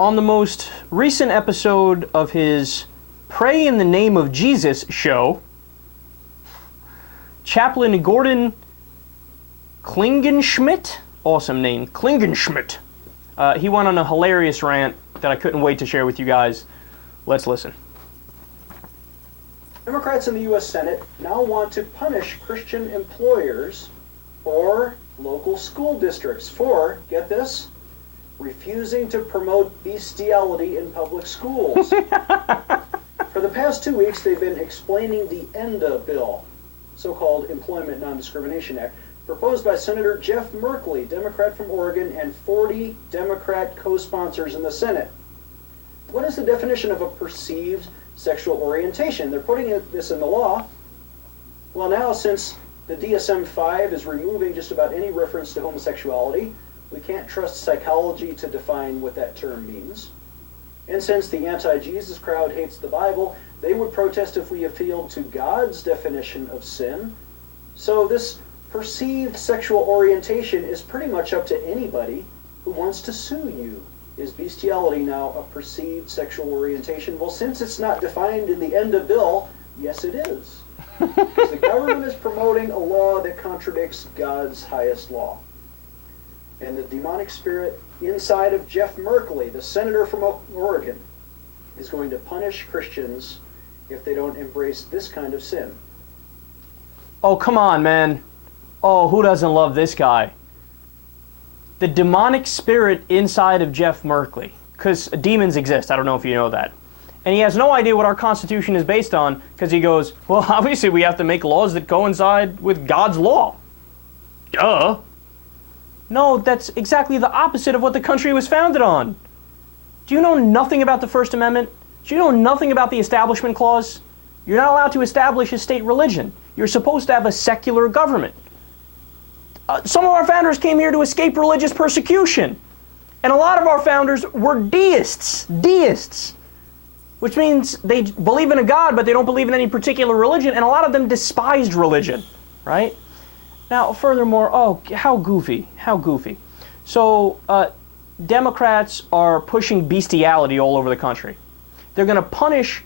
On the most recent episode of his Pray in the Name of Jesus show, Chaplain Gordon Klingenschmitt, awesome name, Klingenschmitt, he went on a hilarious rant that I couldn't wait to share with you guys. Let's listen. Democrats in the U.S. Senate now want to punish Christian employers or local school districts for, get this, refusing to promote bestiality in public schools. For the past 2 weeks, they've been explaining the ENDA bill, so-called Employment Non-Discrimination Act, proposed by Senator Jeff Merkley, Democrat from Oregon, and 40 Democrat co-sponsors in the Senate. What is the definition of a perceived sexual orientation? They're putting this in the law. Well, now, since the DSM-5 is removing just about any reference to homosexuality, we can't trust psychology to define what that term means. And since the anti-Jesus crowd hates the Bible, they would protest if we appealed to God's definition of sin. So this perceived sexual orientation is pretty much up to anybody who wants to sue you. Is bestiality now a perceived sexual orientation? Well, since it's not defined in the ENDA bill, yes it is. Because the government is promoting a law that contradicts God's highest law. And the demonic spirit inside of Jeff Merkley, the senator from Oregon, is going to punish Christians if they don't embrace this kind of sin. Oh, come on, man. Oh, who doesn't love this guy? The demonic spirit inside of Jeff Merkley. Because demons exist. I don't know if you know that. And he has no idea what our Constitution is based on, because he goes, well, obviously we have to make laws that coincide with God's law. Duh. No, that's exactly the opposite of what the country was founded on. Do you know nothing about the First Amendment? Do you know nothing about the Establishment Clause? You're not allowed to establish a state religion. You're supposed to have a secular government. Some of our founders came here to escape religious persecution. And a lot of our founders were deists. Deists. Which means they believe in a God, but they don't believe in any particular religion. And a lot of them despised religion. Right? Now, furthermore, oh, how goofy. How goofy. So, Democrats are pushing bestiality all over the country. They're going to punish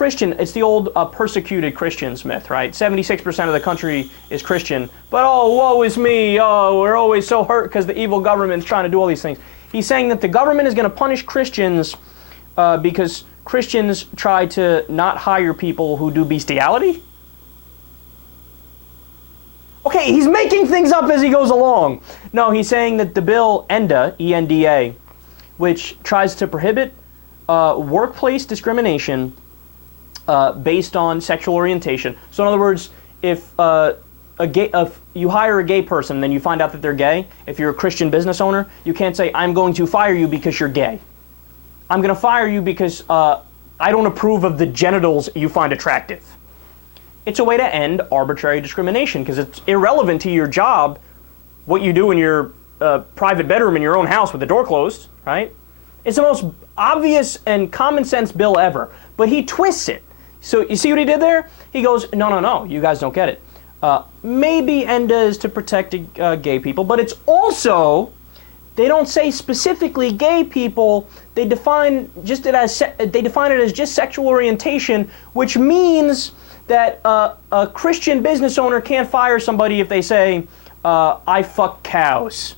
it's the old persecuted Christians myth, right? 76% of the country is Christian, but oh, woe is me, oh, we're always so hurt because the evil government's trying to do all these things. He's saying that the government is going to punish Christians because Christians try to not hire people who do bestiality? Okay, he's making things up as he goes along. No, he's saying that the bill ENDA, E-N-D-A, which tries to prohibit workplace discrimination based on sexual orientation. So in other words, if you hire a gay person, then you find out that they're gay, if you're a Christian business owner, you can't say, I'm going to fire you because you're gay. I'm going to fire you because I don't approve of the genitals you find attractive. It's a way to end arbitrary discrimination because it's irrelevant to your job what you do in your private bedroom in your own house with the door closed, right? It's the most obvious and common sense bill ever, but he twists it. So you see what he did there? He goes, no, you guys don't get it. Maybe ENDA is to protect gay people, but it's also, they don't say specifically gay people. They define it as just sexual orientation, which means that a Christian business owner can't fire somebody if they say, I fuck cows.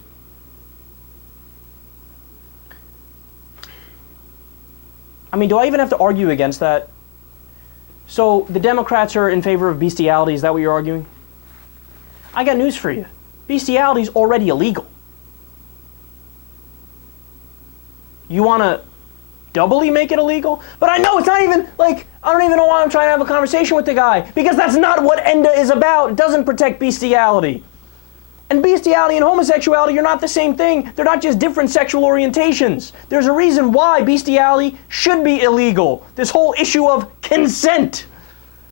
I mean, do I even have to argue against that? So the Democrats are in favor of bestiality. Is that what you're arguing? I got news for you. Bestiality is already illegal. You want to doubly make it illegal? But I know it's not even, like, I don't even know why I'm trying to have a conversation with the guy. Because that's not what ENDA is about. It doesn't protect bestiality. And bestiality and homosexuality are not the same thing. They're not just different sexual orientations. There's a reason why bestiality should be illegal. This whole issue of consent.